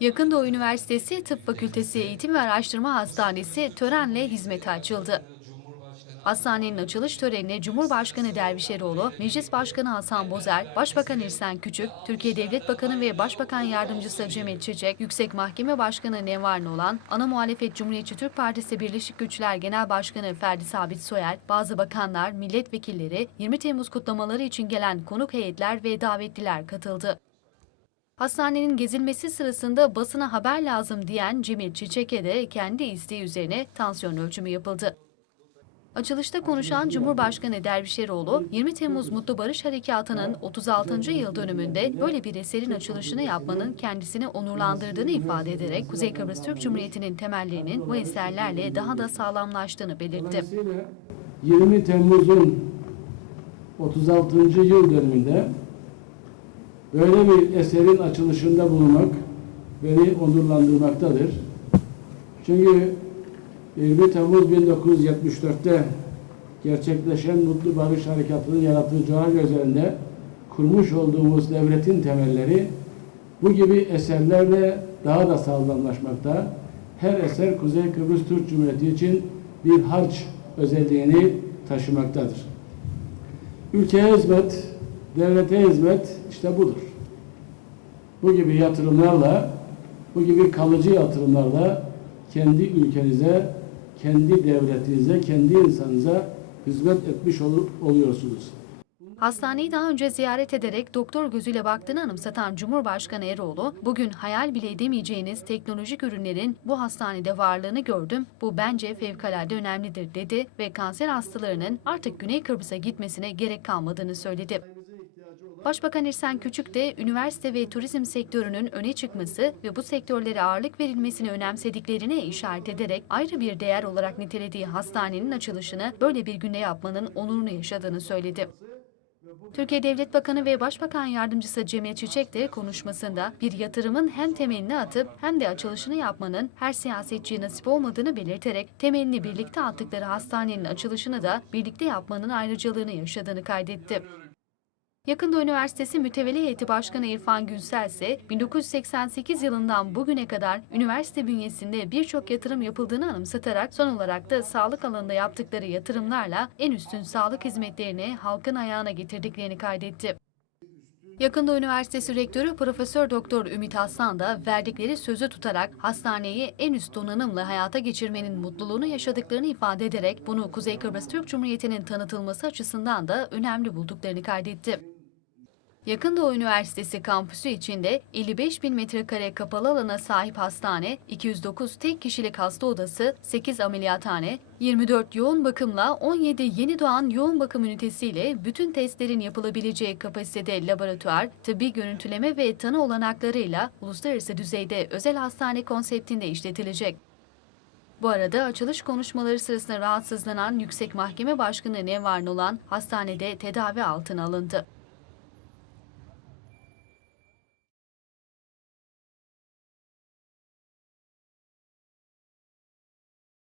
Yakın Doğu Üniversitesi Tıp Fakültesi Eğitim ve Araştırma Hastanesi törenle hizmete açıldı. Hastanenin açılış törenine Cumhurbaşkanı Dervişeroğlu, Meclis Başkanı Hasan Bozer, Başbakan İrsen Küçük, Türkiye Devlet Bakanı ve Başbakan Yardımcısı Cemil Çiçek, Yüksek Mahkeme Başkanı Nevar Nolan, ana muhalefet Cumhuriyetçi Türk Partisi Birleşik Güçler Genel Başkanı Ferdi Sabit Soyer, bazı bakanlar, milletvekilleri, 20 Temmuz kutlamaları için gelen konuk heyetler ve davetliler katıldı. Hastanenin gezilmesi sırasında basına haber lazım diyen Cemil Çiçek'e de kendi isteği üzerine tansiyon ölçümü yapıldı. Açılışta konuşan Cumhurbaşkanı Dervişeroğlu, 20 Temmuz Mutlu Barış Harekatı'nın 36. yıl dönümünde böyle bir eserin açılışını yapmanın kendisini onurlandırdığını ifade ederek Kuzey Kıbrıs Türk Cumhuriyeti'nin temellerinin bu eserlerle daha da sağlamlaştığını belirtti. Dolayısıyla 20 Temmuz'un 36. yıl dönümünde böyle bir eserin açılışında bulunmak beni onurlandırmaktadır. Çünkü 20 Temmuz 1974'te gerçekleşen Mutlu Barış Harekatı'nın yarattığı coğrafya üzerinde kurmuş olduğumuz devletin temelleri bu gibi eserlerle daha da sağlamlaşmakta. Her eser Kuzey Kıbrıs Türk Cumhuriyeti için bir harç özelliğini taşımaktadır. Ülkeye hizmet, devlete hizmet işte budur. Bu gibi yatırımlarla, bu gibi kalıcı yatırımlarla kendi ülkenize, kendi devletinize, kendi insanınıza hizmet etmiş ol- oluyorsunuz. Hastaneyi daha önce ziyaret ederek doktor gözüyle baktığını anımsatan Cumhurbaşkanı Eroğlu, bugün hayal bile edemeyeceğiniz teknolojik ürünlerin bu hastanede varlığını gördüm. Bu bence fevkalade önemlidir dedi ve kanser hastalarının artık Güney Kıbrıs'a gitmesine gerek kalmadığını söyledi. Başbakan İrsen Küçük de üniversite ve turizm sektörünün öne çıkması ve bu sektörlere ağırlık verilmesini önemsediklerine işaret ederek ayrı bir değer olarak nitelediği hastanenin açılışını böyle bir günde yapmanın onurunu yaşadığını söyledi. Türkiye Devlet Bakanı ve Başbakan Yardımcısı Cemil Çiçek de konuşmasında bir yatırımın hem temelini atıp hem de açılışını yapmanın her siyasetçiye nasip olmadığını belirterek temelini birlikte attıkları hastanenin açılışını da birlikte yapmanın ayrıcalığını yaşadığını kaydetti. Yakında Üniversitesi Mütevelli Heyeti Başkanı İrfan Günsel ise 1988 yılından bugüne kadar üniversite bünyesinde birçok yatırım yapıldığını anımsatarak son olarak da sağlık alanında yaptıkları yatırımlarla en üstün sağlık hizmetlerini halkın ayağına getirdiklerini kaydetti. Yakında Üniversitesi Rektörü Profesör Doktor Ümit Aslan da verdikleri sözü tutarak hastaneyi en üst donanımla hayata geçirmenin mutluluğunu yaşadıklarını ifade ederek bunu Kuzey Kıbrıs Türk Cumhuriyeti'nin tanıtılması açısından da önemli bulduklarını kaydetti. Yakın Doğu Üniversitesi kampüsü içinde 55 bin metrekare kapalı alana sahip hastane, 209 tek kişilik hasta odası, 8 ameliyathane, 24 yoğun bakımla 17 yeni doğan yoğun bakım ünitesiyle bütün testlerin yapılabileceği kapasitede laboratuvar, tıbbi görüntüleme ve tanı olanaklarıyla uluslararası düzeyde özel hastane konseptinde işletilecek. Bu arada açılış konuşmaları sırasında rahatsızlanan Yüksek Mahkeme Başkanı Nevar Nolan hastanede tedavi altına alındı.